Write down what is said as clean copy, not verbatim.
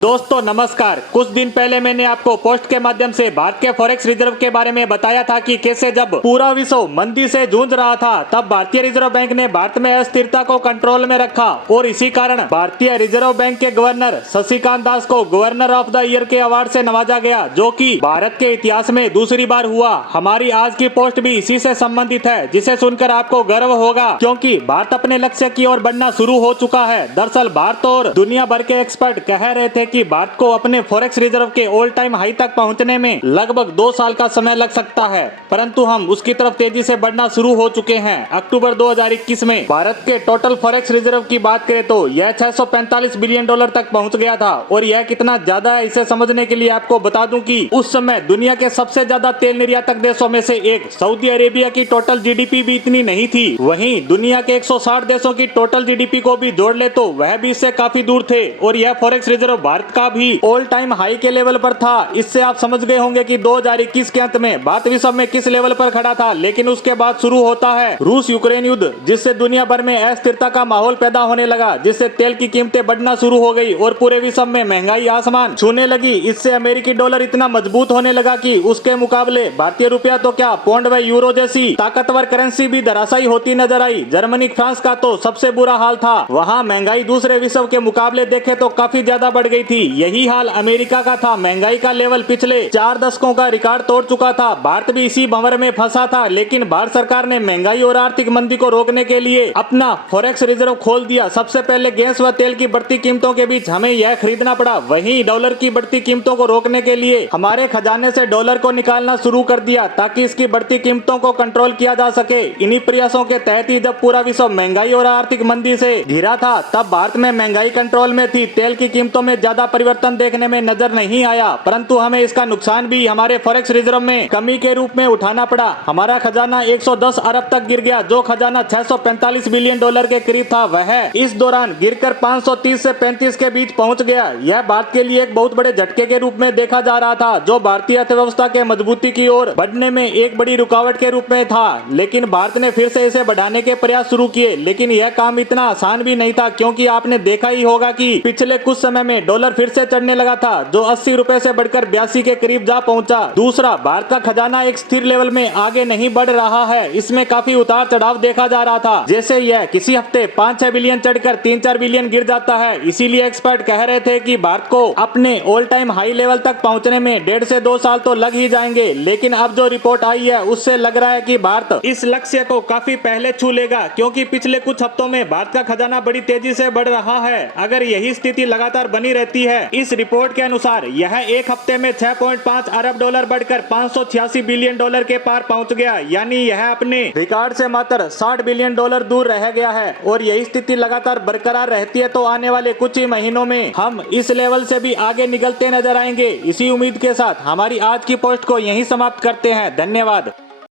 दोस्तों नमस्कार। कुछ दिन पहले मैंने आपको पोस्ट के माध्यम से भारत के फॉरेक्स रिजर्व के बारे में बताया था कि कैसे जब पूरा विश्व मंदी से जूझ रहा था तब भारतीय रिजर्व बैंक ने भारत में अस्थिरता को कंट्रोल में रखा और इसी कारण भारतीय रिजर्व बैंक के गवर्नर शक्तिकांत दास को गवर्नर ऑफ द ईयर के अवार्ड से नवाजा गया, जो कि भारत के इतिहास में दूसरी बार हुआ। हमारी आज की पोस्ट भी इसी से संबंधित है, जिसे सुनकर आपको गर्व होगा क्योंकि भारत अपने लक्ष्य की ओर बढ़ना शुरू हो चुका है। दरअसल भारत और दुनिया भर के एक्सपर्ट कह रहे थे कि भारत को अपने फॉरेक्स रिजर्व के ऑल टाइम हाई तक पहुंचने में लगभग 2 साल का समय लग सकता है, परंतु हम उसकी तरफ तेजी से बढ़ना शुरू हो चुके हैं। अक्टूबर 2021 में भारत के टोटल फॉरेक्स रिजर्व की बात करें तो यह 645 बिलियन डॉलर तक पहुंच गया था। और यह कितना ज्यादा है इसे समझने के लिए आपको बता दूं कि उस समय दुनिया के सबसे ज्यादा तेल निर्यातक देशों में से एक सऊदी अरेबिया की टोटल जीडीपी भी इतनी नहीं थी। वहीं दुनिया के 160 देशों की टोटल जीडीपी को भी जोड़ ले तो वह भी इससे काफी दूर थे। और यह फॉरेक्स रिजर्व भारत का भी ऑल टाइम हाई के लेवल पर था। इससे आप समझ गए होंगे कि 2021 के अंत में भारत विश्व में किस लेवल पर खड़ा था। लेकिन उसके बाद शुरू होता है रूस यूक्रेन युद्ध, जिससे दुनिया भर में अस्थिरता का माहौल पैदा होने लगा, जिससे तेल की कीमतें बढ़ना शुरू हो गई और पूरे विश्व में महंगाई आसमान छूने लगी। इससे अमेरिकी डॉलर इतना मजबूत होने लगा कि उसके मुकाबले भारतीय रुपया तो क्या पौंड व यूरो जैसी ताकतवर करेंसी भी धराशायी होती नजर आई। जर्मनी फ्रांस का तो सबसे बुरा हाल था। वहाँ महंगाई दूसरे विश्व के मुकाबले देखे तो काफी ज्यादा बढ़ गई थी। यही हाल अमेरिका का था। महंगाई का लेवल पिछले 4 दशकों का रिकॉर्ड तोड़ चुका था। भारत भी इसी भंवर में फंसा था, लेकिन भारत सरकार ने महंगाई और आर्थिक मंदी को रोकने के लिए अपना फॉरेक्स रिजर्व खोल दिया। सबसे पहले गैस व तेल की बढ़ती कीमतों के बीच हमें यह खरीदना पड़ा। वहीं डॉलर की बढ़ती कीमतों को रोकने के लिए हमारे खजाने से डॉलर को निकालना शुरू कर दिया ताकि इसकी बढ़ती कीमतों को कंट्रोल किया जा सके। इन्हीं प्रयासों के तहत ही जब पूरा विश्व महंगाई और आर्थिक मंदी से घिरा था तब भारत में महंगाई कंट्रोल में थी। तेल की कीमतों में ज्यादा परिवर्तन देखने में नजर नहीं आया, परंतु हमें इसका नुकसान भी हमारे फॉरेक्स रिजर्व में कमी के रूप में उठाना पड़ा। हमारा खजाना 110 अरब तक गिर गया। जो खजाना 645 बिलियन डॉलर के करीब था वह इस दौरान गिरकर 530 से 35 के बीच पहुंच गया। यह भारत के लिए एक बहुत बड़े झटके के रूप में देखा जा रहा था, जो भारतीय अर्थव्यवस्था के मजबूती की ओर बढ़ने में एक बड़ी रुकावट के रूप में था। लेकिन भारत ने फिर से इसे बढ़ाने के प्रयास शुरू किए, लेकिन यह काम इतना आसान भी नहीं था, क्योंकि आपने देखा ही होगा कि पिछले कुछ समय में डॉलर फिर से चढ़ने लगा था, जो 80 रुपए से बढ़कर 82 के करीब जा पहुंचा। दूसरा, भारत का खजाना एक स्थिर लेवल में आगे नहीं बढ़ रहा है। इसमें काफी उतार चढ़ाव देखा जा रहा था। जैसे यह किसी हफ्ते 5-6 बिलियन चढ़कर 3-4 बिलियन गिर जाता है। इसीलिए एक्सपर्ट कह रहे थे कि भारत को अपने ऑल टाइम हाई लेवल तक पहुंचने में 1.5 से 2 साल तो लग ही जाएंगे। लेकिन अब जो रिपोर्ट आई है उससे लग रहा है कि भारत इस लक्ष्य को काफी पहले छू लेगा, क्योंकि पिछले कुछ हफ्तों में भारत का खजाना बड़ी तेजी से बढ़ रहा है। अगर यही स्थिति लगातार बनी रहती है, इस रिपोर्ट के अनुसार यह एक हफ्ते में 6.5 अरब डॉलर बढ़कर 586 बिलियन डॉलर के पार पहुंच गया। यानी यह अपने रिकॉर्ड से मात्र 60 बिलियन डॉलर दूर रह गया है। और यही स्थिति लगातार बरकरार रहती है तो आने वाले कुछ ही महीनों में हम इस लेवल से भी आगे निकलते नजर आएंगे। इसी उम्मीद के साथ हमारी आज की पोस्ट को यहीं समाप्त करते हैं। धन्यवाद।